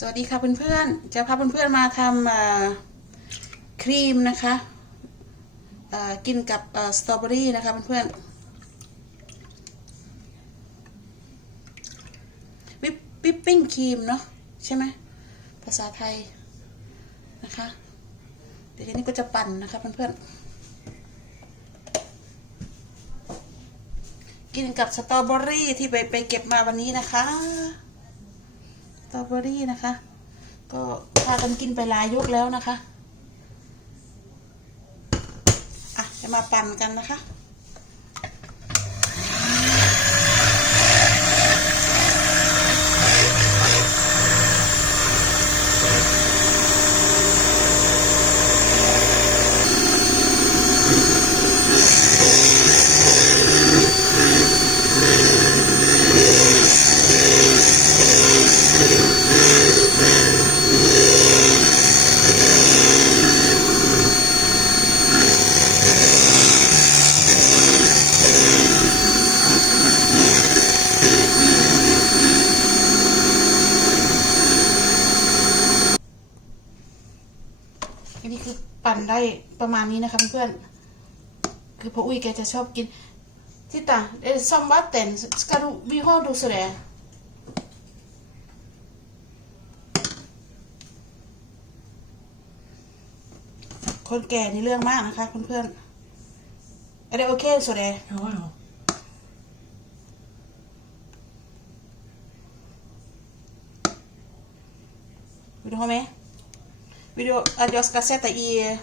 สวัสดีค่ะเพื่อนๆ จะพาเพื่อนๆมาทำครีมนะคะกินกับสตรอเบอรี่นะคะเพื่อนๆวิปวิปปิ้งครีมเนาะใช่ไหมภาษาไทยนะคะ เดี๋ยวนี้ก็จะปั่นนะคะเพื่อนๆ กินกับสตรอเบอรี่ที่ไปไปเก็บมาวันนี้นะคะ ตรอเบอรี่นะคะ ก็พากันกินไปหลายยกแล้วนะคะ อะ จะมาปั่นกันนะคะ นนี้คือปั่นได้ประมาณนี้นะคะเพื่อนๆคือพ่ออุ้ยแกจะชอบกิน Titta, det är som vatten. Ska du, vi har du sådär? คนแก่นี่เรื่องมากนะคะเพื่อนๆ Är det okej sådär? Ja, ja. Vill du ha med? Vill du att jag ska sätta i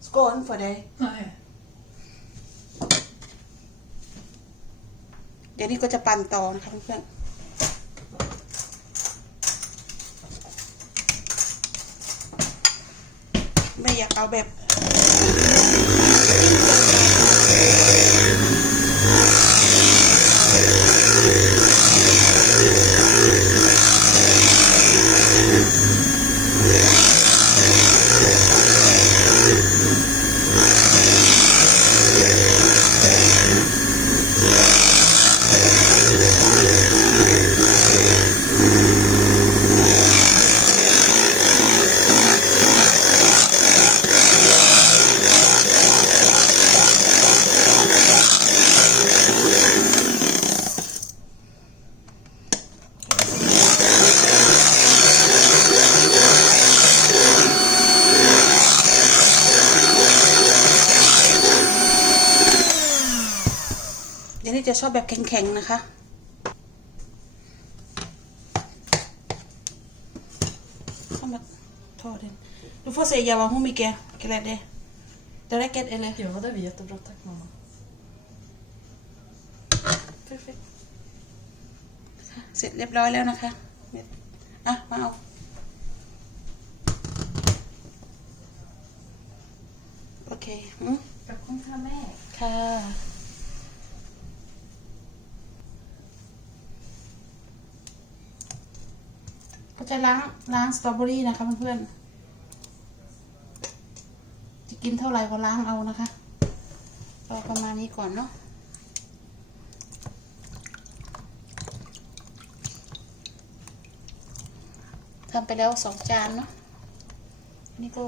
skål för dig? Nej. เดี๋ยวนี้ก็จะปั่นต่อนะคะเพื่อนๆไม่อยากเอาแบบ จะชอบแบบแข็งๆนะคะ เข้ามาทอด den. Du får säga vad hur mycket grädde. Direkt eller? Ja, det blir jättebra. Tack mamma. Perfekt. เสร็จเรียบร้อยแล้วนะคะเนี่ยอะ มาเอาโอเคอืม Jag kommer ta med. ค่ะ จะล้างล้างสตรอเบอรี่นะคะเพื่อนๆ จะกินเท่าไหร่ก็ล้างเอานะคะรอประมาณนี้ก่อนเนาะทำไปแล้วสองจานเนาะนี่ก็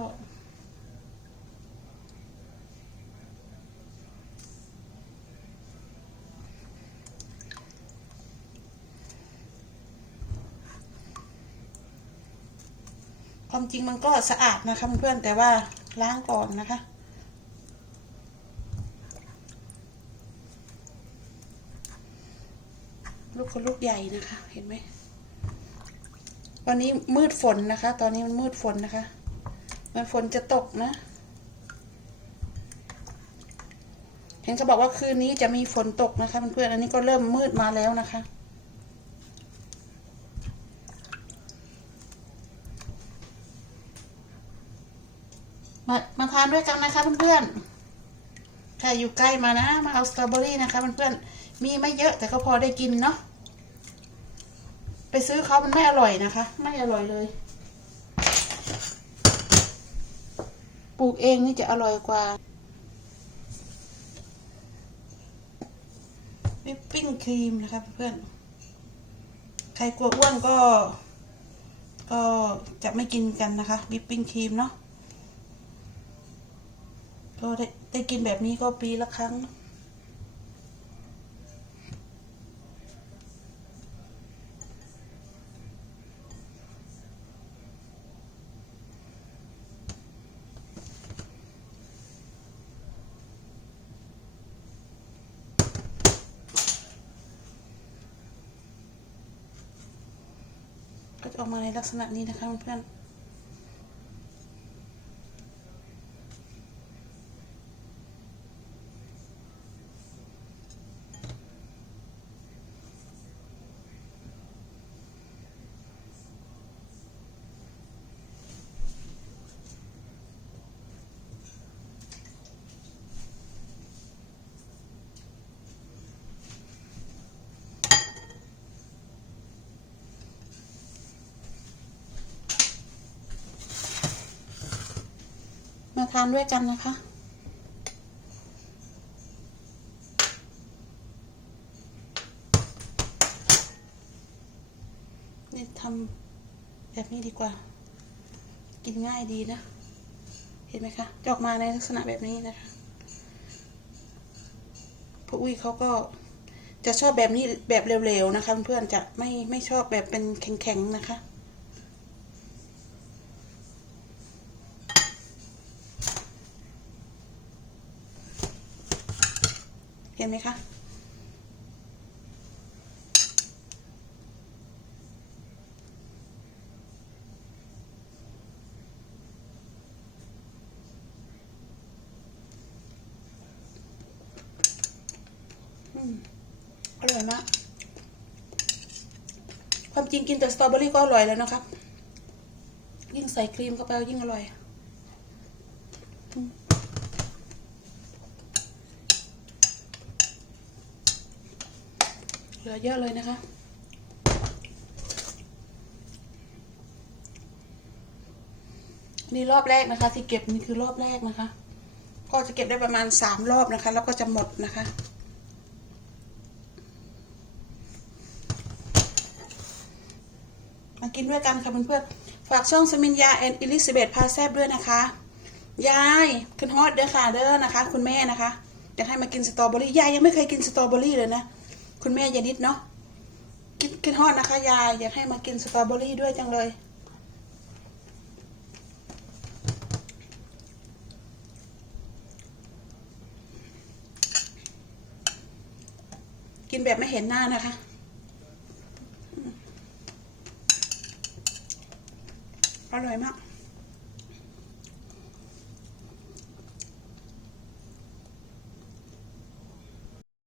ความจริงมันก็สะอาดนะคะเพื่อนแต่ว่าล้างก่อนนะคะ ลูกคนลูกใหญ่นะคะ เห็นไหมวันนี้มืดฝนนะคะ ตอนนี้มันมืดฝนนะคะ มันฝนจะตกนะเห็นเขาบอกว่าคืนนี้จะมีฝนตกนะคะเพื่อนๆอันนี้ก็เริ่มมืดมาแล้วนะคะ มา มาทานด้วยกันนะคะเพื่อนๆถ้าอยู่ใกล้มานะมาเอาสตรอเบอรี่นะคะเพื่อนๆมีไม่เยอะแต่ก็พอได้กินเนาะไปซื้อเขามันไม่อร่อยนะคะ ไม่อร่อยเลย ปลูกเองนี่จะอร่อยกว่าวิปปิ้งครีมนะคะเพื่อนใครกลัวอ้วนก็ ก็จะไม่กินกันนะคะวิปปิ้งครีมเนาะ ก็ได้ได้กินแบบนี้ก็ปีละครั้ง ก็จะออกมาในลักษณะนี้นะคะเพื่อนๆ ทานด้วยกันนะคะ นี่ทำแบบนี้ดีกว่า กินง่ายดีนะ เห็นไหมคะจะออกมาในลักษณะแบบนี้นะคะพวกอุ้ยเขาก็จะชอบแบบนี้แบบเร็วๆนะคะ เพื่อนๆจะไม่ไม่ชอบแบบเป็นแข็งๆนะคะ เห็นไหมคะ อร่อยมาก ความจริงกินแต่สตรอเบอรี่ก็อร่อยแล้วนะครับ ยิ่งใส่ครีมเข้าไปยิ่งอร่อย ลือเยอะเลยนะคะ นี่รอบแรกนะคะ ที่เก็บนี่คือรอบแรกนะคะพ่อจะเก็บได้ประมาณสามรอบนะคะ แล้วก็จะหมดนะคะมากินด้วยกันค่ะเพื่อนๆฝากช่องสมินยาแอนอิลิซาเบธพาแซบด้วยนะคะ ยายขึ้นฮอตเด้อค่ะเด้อนะคะ คุณแม่นะคะอยากให้มากินสตรอเบอรี่ยายยังไม่เคยกินสตรอเบอรี่เลยนะ คุณแม่ยานิดเนาะกินกินฮอตนะคะยายอยากให้มากินสตรอเบอรี่ด้วยจังเลยกินแบบไม่เห็นหน้านะคะ อร่อยมาก